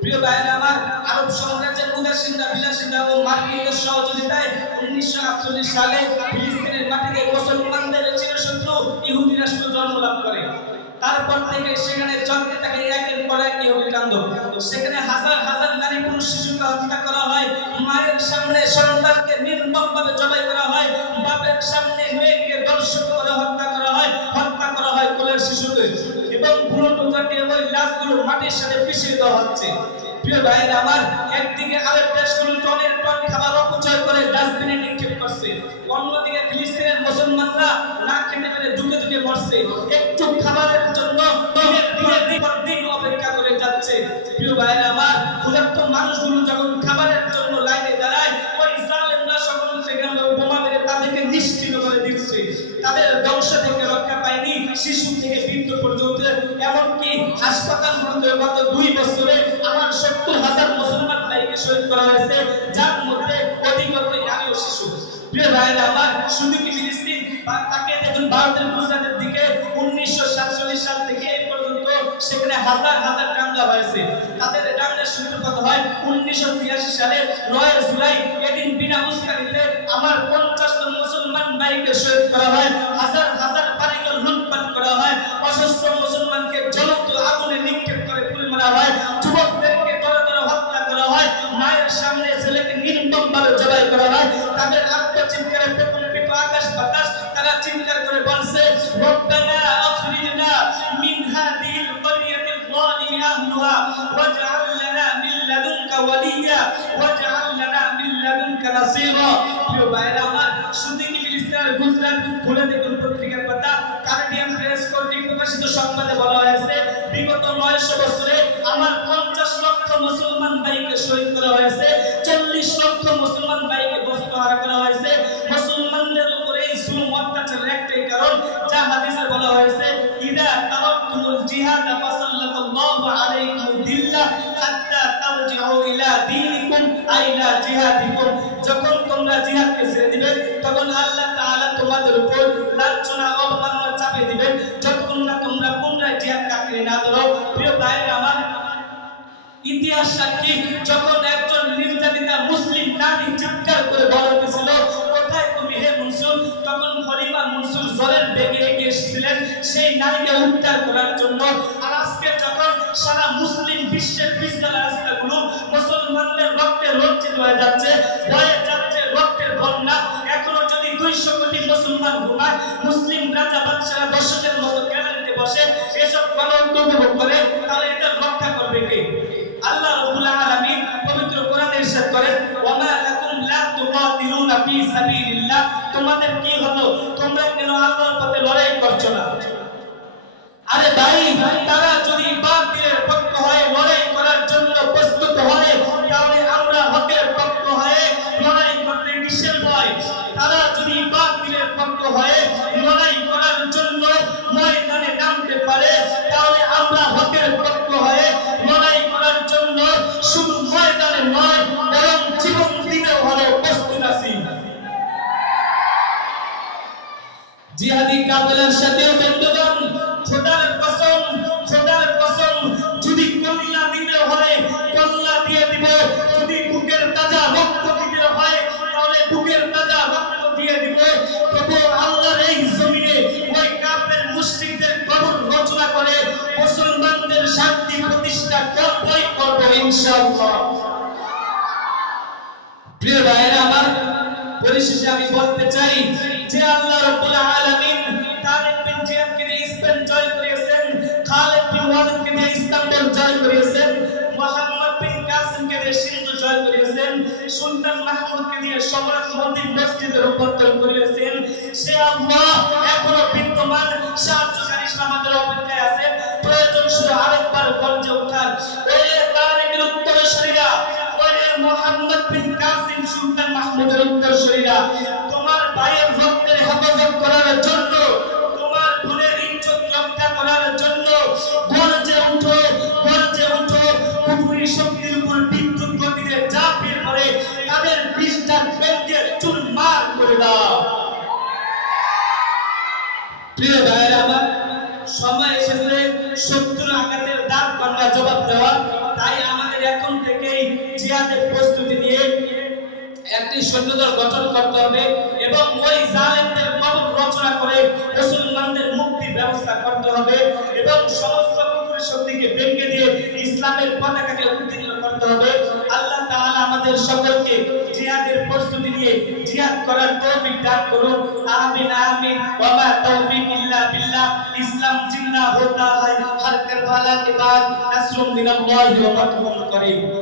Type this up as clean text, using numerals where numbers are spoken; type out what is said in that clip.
প্রিয় ভাইরা আমার, আরব সাম্রাজ্যের উদাসীনতা বিলাসিতা ও মার্কিনদের সহযোগিতায় 1948 সালে ফিলিস্তিনের মাটিতে মুসলমানদের চিরশত্রু ইহুদি রাষ্ট্র জন্মলাভ করে। তারপর থেকে সেখানে চলতে থাকে একের পর এক ইহুদি কাণ্ড। সেখানে হাজার হাজার নারী পুরুষ শিশুকে হত্যা করা হয়, মায়ের সামনে সন্তানকে নির্মমভাবে জবাই করা হয়, বাপের সামনে মেয়েকে দর্শন করে হত্যা করা হয় কোলের শিশুকে, এবং পুরো জাতীয় ওই লাশগুলো মাটির সাথে পিষিয়ে দেওয়া হচ্ছে। প্রিয় ভাইরা আমার, একদিকে আরব দেশগুলো টনের টন খাবার অপচয় করে ডাস্টবিনে নিক্ষেপ করছে, অন্যদিকে ফিলিস্তিনের মুসলমানরা না খেতে পেরে দুকে দুকে মরছে, একটু খাবারের জন্য দিন অপেক্ষা করে যাচ্ছে। প্রিয় ভাইরা আমার, ক্ষুধার্ত মানুষগুলো যখন খাবারের জন্য লাইনে দাঁড়ায়, ওই জালেমরা সকল থেকে বোমা মেরে তাদেরকে নিশ্চিহ্ন করে দিচ্ছে। তাদের ধ্বংস থেকে রক্ষা পায়নি শিশু থেকে বৃদ্ধ পর্যন্ত, এমনকি হাসপাতালগুলোতে গত 2 বছরে আমার 70,000 মুসলমান ভাইকে শহীদ করা হয়েছে, যার মধ্যে অধিকতর নারী ও শিশু। প্রিয় ভাইরা আমার, শুধু কি ফিলিস্তিন, তাকে দেখুন ভারতের গুজরাটের দিকে 1947 সাল থেকে এই পর্যন্ত সেখানে হাজার হাজার দাঙ্গা হয়েছে। তাদের দাঙ্গার সূত্রপাত হয় 1983 সালের 9 জুলাই। এদিন বিনা উস্কানিতে আমার 50 জন মুসলমান ভাইকে শহীদ করা হয়, হাজার হাজার বাড়িঘর লুটপাট করা হয়, অসুস্থ মুসলমানকে জ্বলন্ত আগুনে নিক্ষেপ করে পুড়ে মারা হয়, যুবকদেরকে ধরে ধরে হত্যা করা হয়, মায়ের সামনে ছেলেকে নির্মমভাবে জবাই করা হয়। তাদের আত্মচিৎকারে প্রকম্পিত আকাশ বাতাস, তারা চিৎকার করে বলছে, রব্বানা আখরিজনা মিন হাযিহিল ক্বরিয়াতিল যালিমি আহলুহা ওয়াজআল লানা মিন লাদুনকা ওয়ালিয়্যা ওয়াজআল লানা মিন লাদুনকা নাসীরা। প্রিয় ভাইরা আমার, শুধু কি ফিলিস্তিনের গুজরাট খুলে দেখুন পত্রিকার পাতা, কানাডিয়ান প্রেস কর্তৃক প্রকাশিত সংবাদে বলা হয়েছে, বিগত 900 বছরে আমার 50 লক্ষ মুসলমান ভাইকে শহীদ করা হয়েছে, 40 লক্ষ মুসলমান ভাইকে বস্তুহারা করা হয়েছে। মুসলমানদের উপরে এই জুলুম অত্যাচারের একটাই কারণ, যা হাদিসে বলা হয়েছে, ইদা তারাকতুমুল জিহাদ ফাসাল্লাল্লাহু আলাইকুম দিল্লাহ হাত্তা তারজিউ ইলা দীনিকুম আইলা জিহাদিকুম। যখন তোমরা জিহাদকে ছেড়ে দিবে, তখন আল্লাহ তাআলা তোমাদের উপর লাঞ্ছনা অবমাননা চাপিয়ে দিবেন, যতক্ষণ না তোমরা পুনরায় জিহাদকে আঁকড়ে না ধরো। প্রিয় ভাইরা আমার, ইতিহাস সাক্ষী, যখন একজন নির্যাতিতা মুসলিম নারী চিৎকার করে বলতেছিল, কোথায় তুমি হে মনসুর, তখন খলিফা মনসুর জলের বেগে এগিয়ে এসেছিলেন সেই নারীকে উদ্ধার করার জন্য। আর আজকে যখন সারা মুসলিম বিশ্বের পিছলা রাস্তাগুলো মুসলমানদের রক্তে রঞ্জিত হয়ে যাচ্ছে, বয়ে যাচ্ছে রক্তের বন্যা, এখনো যদি 200 কোটি মুসলমান ঘুমায়, মুসলিম রাজা বাদশারা দর্শকের মতো গ্যালারিতে বসে এসব গণতন্ত্র উপভোগ করে, তাহলে এটা রক্ষা করবে কে? আল্লাহ রাব্বুল আলামিন পবিত্র কোরআনে ইরশাদ করেন, ওয়ামা লাকুম লা তুকাতিলুনা ফি সাবিলিল্লাহ, তোমাদের কি হলো, তোমরা কেন আল্লাহর পথে লড়াই করছো না? আরে ভাই, তারা যদি বাতিলের পক্ষ হয়ে লড়াই করার জন্য প্রস্তুত হয়, তাহলে আমরা হকের পক্ষ হয়ে লড়াই করতে কিসের ভয়? তারা যদি বাতিলের পক্ষ হয়ে লড়াই করার জন্য ময়দানে নামতে পারে, তাহলে আমরা হকের পক্ষ হয়ে লড়াই করার জন্য শুধু ময়দানে নয়, বরং জীবন দিতে হলে প্রস্তুত আছি। জিহাদি কাফেলার সাথেও বন্ধুগণ, খোদার কসম যদি কল্লা দিতে হয় কল্লা দিয়ে দিব, যদি বুকের তাজা রক্ত দিতে হয় তাহলে বুকের তাজা রক্ত দিয়ে দিব। তবু আল্লাহর এই জমিনে ওই কাফের মুশরিকদের কবর রচনা করে মুসলমানদের শান্তি প্রতিষ্ঠা করবই করব ইনশাআল্লাহ। প্রিয় ভাইরা আমার, পরিশেষে আমি বলতে চাই যে আল্লাহ রাব্বুল আলামিন তারেক বিন জিয়াদকে দিয়ে স্পেন জয় করিয়েছেন, খালিদ বিন ওয়ালিদকে দিয়ে ইস্তাম্বুল জয় করিয়েছেন, মুহাম্মদ বিন কাসিমকে দিয়ে সিন্ধু জয় করিয়েছেন, সুলতান মাহমুদকে দিয়ে সম্রাট মদিনা মসজিদের রূপান্তর করিয়েছেন। সে আল্লাহ এখনো বিদ্যমান, সাহায্যকারী আমাদের অপেক্ষায় আছে। প্রয়োজন শুধু আরেকবার গর্জে ওঠার। ওরে তারেকের উত্তরসূরিরা, ওরে মুহাম্মদ বিন কাসিম সুলতান মাহমুদের উত্তরসূরিরা, তোমার ভাইয়ের রক্তের হেফাজত করার জন্য, তোমার বোনের ইজ্জত রক্ষা করার জন্য গর্জে উঠো, গর্জে উঠো। কুফরি শক্তির উপর বিদ্যুৎ গতিতে ঝাঁপিয়ে পড়ে তাদের 20টা বেল্টে চুরমার করে দাও। প্রিয় ভাইরা আমার, সময় এসেছে শত্রুর আঘাতের দাঁত ভাঙা জবাব দেওয়া। তাই আমাদের এখন থেকেই জিহাদের প্রস্তুতি নিয়ে একটি সৈন্যদল গঠন করতে হবে এবং ওই জালেমদের কবর রচনা করে মুসলমানদের মুক্তির ব্যবস্থা করতে হবে এবং সমস্ত কুফরি শক্তিকে ভেঙে দিয়ে ইসলামের পতাকাকে উত্তীর্ণ করতে হবে। আল্লাহ তাআলা আমাদের সকলকে জিহাদের প্রস্তুতি নিয়ে জিহাদ করার তৌফিক দান করুন। আমিন আমিন। ওয়া মা তৌফিক ইল্লা বিল্লাহ। ইসলাম জিন্দা হোতা है हर करबला के बाद नस्रुम मिनल्लाहि व फतहुन करीब।